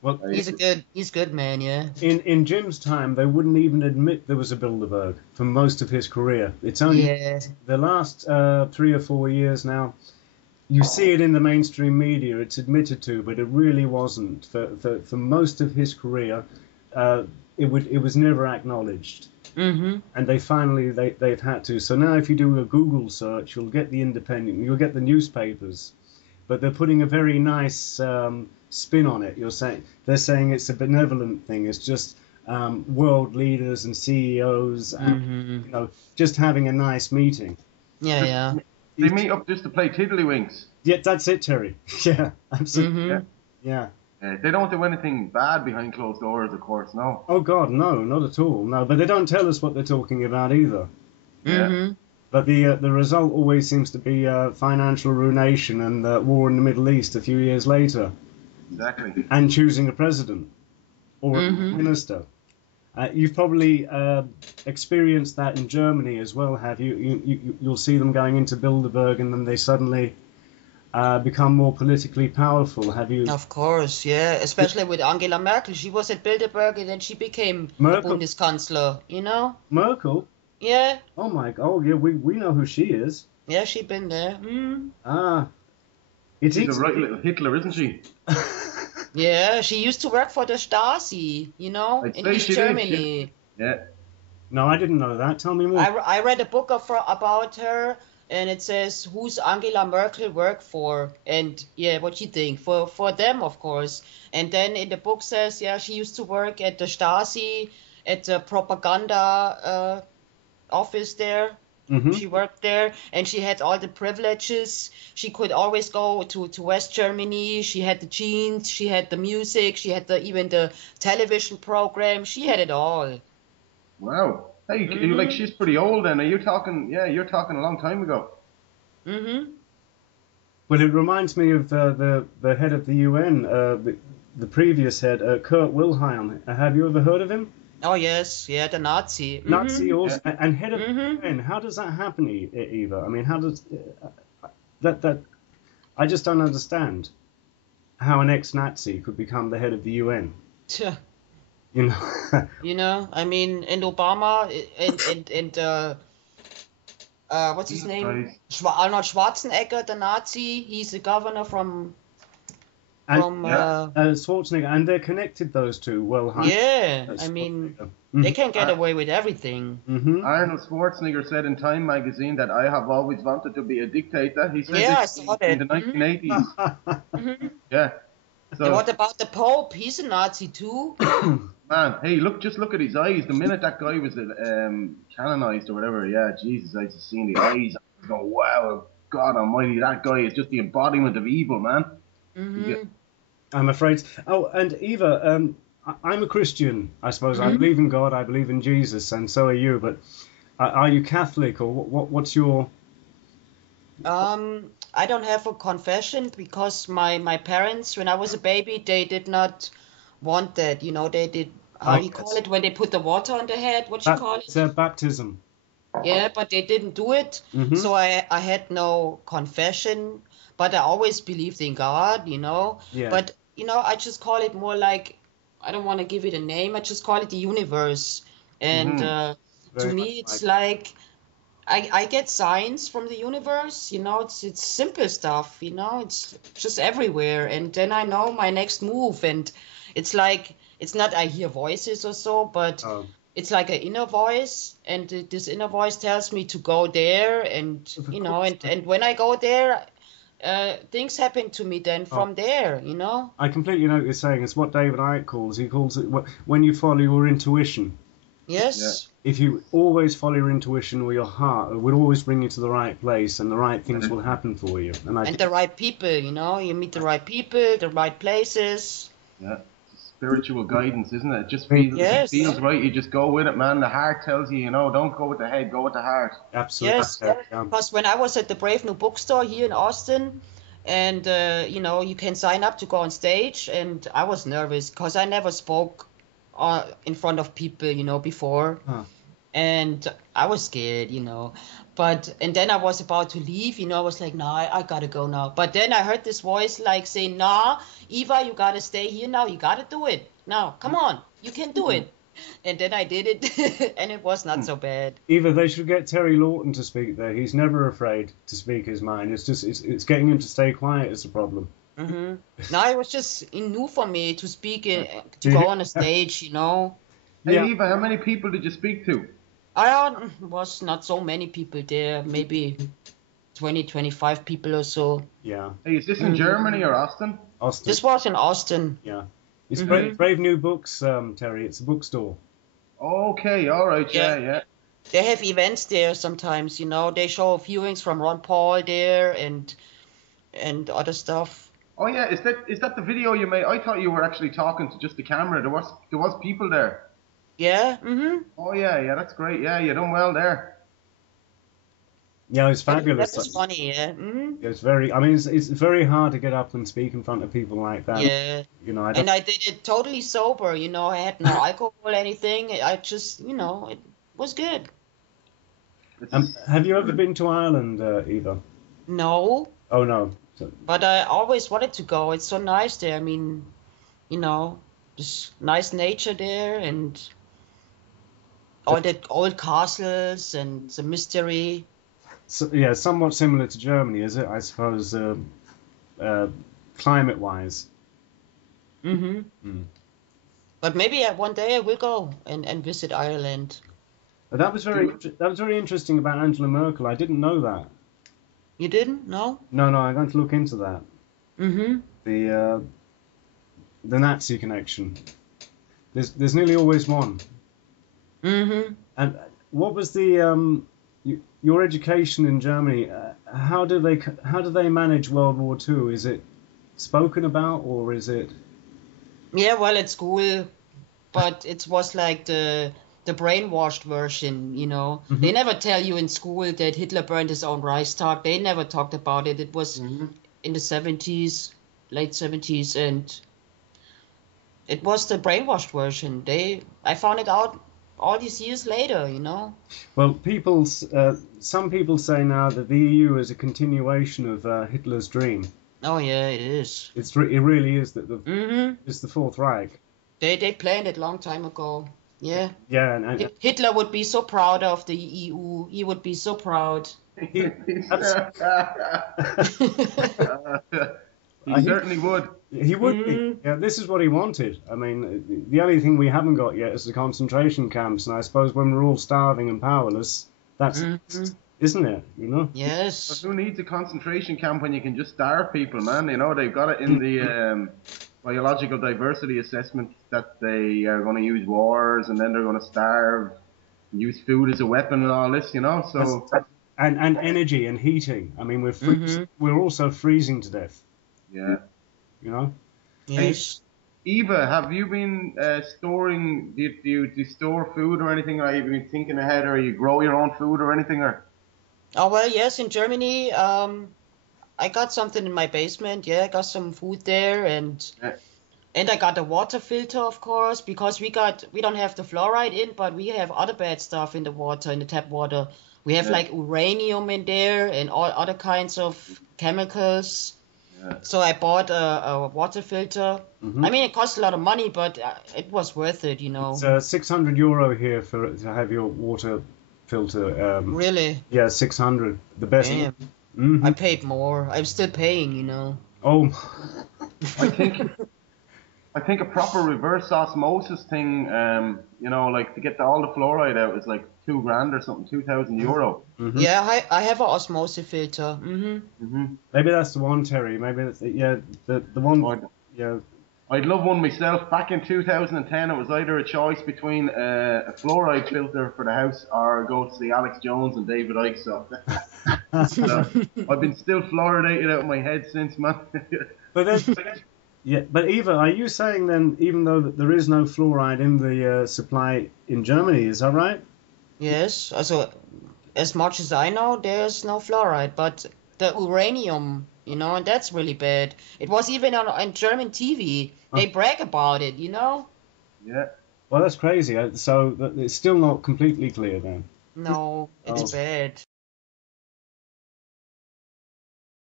Well, he's good man, yeah. in Jim's time, they wouldn't even admit there was a Bilderberg for most of his career. It's only Yeah. the last 3 or 4 years now. You see it in the mainstream media. It's admitted to, but it really wasn't for most of his career. Uh, it was never acknowledged, Mm-hmm. and they've had to. So now, if you do a Google search, you'll get the Independent, you'll get the newspapers, but they're putting a very nice spin on it. They're saying it's a benevolent thing. It's just world leaders and CEOs, and Mm-hmm. just having a nice meeting. Yeah, Just, yeah. they meet up just to play tiddlywinks. Yeah, that's it, Terry. Yeah, absolutely. Mm-hmm. Yeah. They don't do anything bad behind closed doors, of course, no. Oh God, no, not at all. No, but they don't tell us what they're talking about either. Yeah. Mm-hmm. But the result always seems to be financial ruination and war in the Middle East a few years later, Exactly. and choosing a president or a Mm-hmm. minister. You've probably experienced that in Germany as well, have you? You'll see them going into Bilderberg, and then they suddenly become more politically powerful. Have you? Of course, yeah. Especially with Angela Merkel. She was at Bilderberg and then she became Merkel? Bundeskanzler, you know? Merkel? Yeah. Oh my God! Oh yeah, we know who she is. Yeah, she been there. Mm. Ah, it's She's a easy. right little Hitler, isn't she? Yeah, she used to work for the Stasi, you know, I'd in say East she did, Germany. Yeah. No, I didn't know that. Tell me more. I read a book about her, and it says who's Angela Merkel work for, and yeah, what she think for them, of course. And then in the book says, yeah, she used to work at the Stasi, at the propaganda office there. Hmm. She worked there, and she had all the privileges. She could always go to West Germany. She had the jeans, she had the music, she had even the television program. She had it all. Wow. Hey, like Mhm. she's pretty old then. Are you talking? Yeah, you're talking a long time ago. Mhm. Well, it reminds me of the head of the UN, the previous head, Kurt Wilhelm. Have you ever heard of him? Oh yes, yeah, the Nazi. Nazi Mhm. also, and head of the Mhm. UN. How does that happen, Eva? I mean, how does that? I just don't understand how an ex-Nazi could become the head of the UN. Tja, You know. you know, I mean, and Obama and what's his Jesus name? Christ. Arnold Schwarzenegger, the Nazi. He's the governor from And Yeah. Schwarzenegger, and they're connected, those two. Well, yeah. I mean, they can get away with everything. Mm-hmm. Arnold Schwarzenegger said in Time magazine that I have always wanted to be a dictator. He said Yeah, I this saw in that. the 1980s. Mhm. Yeah. And So, what about the Pope? He's a Nazi too. man, hey, just look at his eyes. The minute that guy was canonized or whatever, yeah, Jesus, I just seen the eyes. I go, wow, God Almighty, that guy is just the embodiment of evil, man. Mhm. I'm afraid. Oh, and Eva, I'm a Christian, I suppose. I Mhm. believe in God, I believe in Jesus, and so are you. But are you Catholic, or what's your? I don't have a confession because my parents, when I was a baby, they did not want that. You know, they did, how Oh, you call yes. it when they put the water on the head, what you call It's it? baptism. Yeah, but they didn't do it. Mm-hmm. So I had no confession, but I always believed in God, you know. Yeah. But, you know, I just call it more like, I don't want to give it a name. I just call it the universe. And to Very much me, it's like. like I get signs from the universe, you know, it's simple stuff, you know, it's just everywhere. And then I know my next move. And it's like, it's not I hear voices or so, but Oh, it's like an inner voice. And this inner voice tells me to go there. And, of you know, course. and when I go there, things happen to me then Oh, from there, you know? I completely know what you're saying. It's what David Icke calls. He calls it when you follow your intuition. Yeah. Yes. If you always follow your intuition or your heart, it will always bring you to the right place, and the right things will happen for you. And And the right people, you know, you meet the right people, the right places. Yeah. Spiritual guidance, isn't it? It just Yes. feels right. You just go with it, man. The heart tells you, don't go with the head, go with the heart. absolutely. Yes, because when I was at the Brave New Bookstore here in Austin, and you know, you can sign up to go on stage, and I was nervous because I never spoke in front of people, you know, before, Huh. and I was scared, you know. and then I was about to leave, I was like, nah, I gotta go now. But then I heard this voice like saying, nah, Eva, you gotta stay here now. You gotta do it. Now, come on, you can do it. And then I did it, and it was not so bad. Eva, they should get Terry Lawton to speak there. He's never afraid to speak his mind. It's just it's getting him to stay quiet is the problem. Mm-hmm. No, it was just new for me to speak, to go on a stage, Hey, Eva, how many people did you speak to? I was not so many people there, maybe 20, 25 people or so. Yeah. Hey, is this in Germany or Austin? Austin. This was in Austin. Yeah. It's Brave New Books, Terry. It's a bookstore. Okay, all right, yeah. They have events there sometimes, They show viewings from Ron Paul there and other stuff. Oh yeah, is that the video you made? I thought you were actually talking to just the camera. There was people there. Yeah. Mm-hmm. Oh yeah, that's great. Yeah, you done well there. Yeah, it's fabulous. That's funny, yeah. Mm-hmm. It's very. I mean, it's very hard to get up and speak in front of people like that. Yeah. And I did it totally sober. I had no alcohol or anything. I just, it was good. Have you ever been to Ireland, Eva? No. Oh no. But I always wanted to go. It's so nice there. I mean, just nice nature there and all the old castles and the mystery. So, yeah, somewhat similar to Germany, is it? I suppose, climate-wise. Mm-hmm. Mm. But maybe one day I will go and visit Ireland. But that was very interesting about Angela Merkel. I didn't know that. You didn't? No? No, I'm going to look into that. Mm-hmm. The Nazi connection. There's nearly always one. Mm-hmm. And what was the your education in Germany? How do they manage World War II? Is it spoken about or is it? Yeah, well, at school, but it was like the brainwashed version, Mm-hmm. They never tell you in school that Hitler burned his own Reichstag. They never talked about it. It was in the 70s, late 70s, and it was the brainwashed version. I found it out all these years later, Well, some people say now that the EU is a continuation of Hitler's dream. Oh yeah, it is. It really is that it's the Fourth Reich. They planned it long time ago. Yeah. Yeah, and Hitler would be so proud of the EU. He would be so proud. He certainly would. He would be. Yeah, this is what he wanted. I mean, the only thing we haven't got yet is the concentration camps, and I suppose when we're all starving and powerless, that's isn't it? Yes. But who needs a concentration camp when you can just starve people, man? They've got it in the biological diversity assessment that they are going to use wars, and then they're going to starve, use food as a weapon, and all this. So. And energy and heating. I mean, we're also freezing to death. Yeah. Yes. Hey, Eva, have you been storing? Do you store food or anything? Or have you been thinking ahead, or you grow your own food or anything? Or? Oh well, yes. In Germany, I got something in my basement. Yeah, I got some food there, and I got a water filter, of course, because we don't have the fluoride in, but we have other bad stuff in the water, in the tap water. We have like uranium in there and all other kinds of chemicals. Yeah. So I bought a water filter. Mm-hmm. I mean, it cost a lot of money, but it was worth it, It's €600 here to have your water filter. Really? Yeah, 600. The best. Damn. Mm-hmm. I paid more. I'm still paying, Oh. I think a proper reverse osmosis thing, like to get all the fluoride out is like $2,000 or something, €2,000. Mm-hmm. Yeah, I have an osmosis filter. Mm-hmm. Mm-hmm. Maybe that's the one, Terry. Maybe that's the one. I'd love one myself. Back in 2010, it was either a choice between a fluoride filter for the house or go to see Alex Jones and David Icke. So I've been still fluoridated out of my head since, man. But Eva, are you saying then, even though there is no fluoride in the supply in Germany, is that right? Yes. Also, as much as I know, there's no fluoride, but the uranium, and that's really bad. It was even on German TV. They brag about it, Yeah. Well, that's crazy. So it's still not completely clear then. No, it's bad.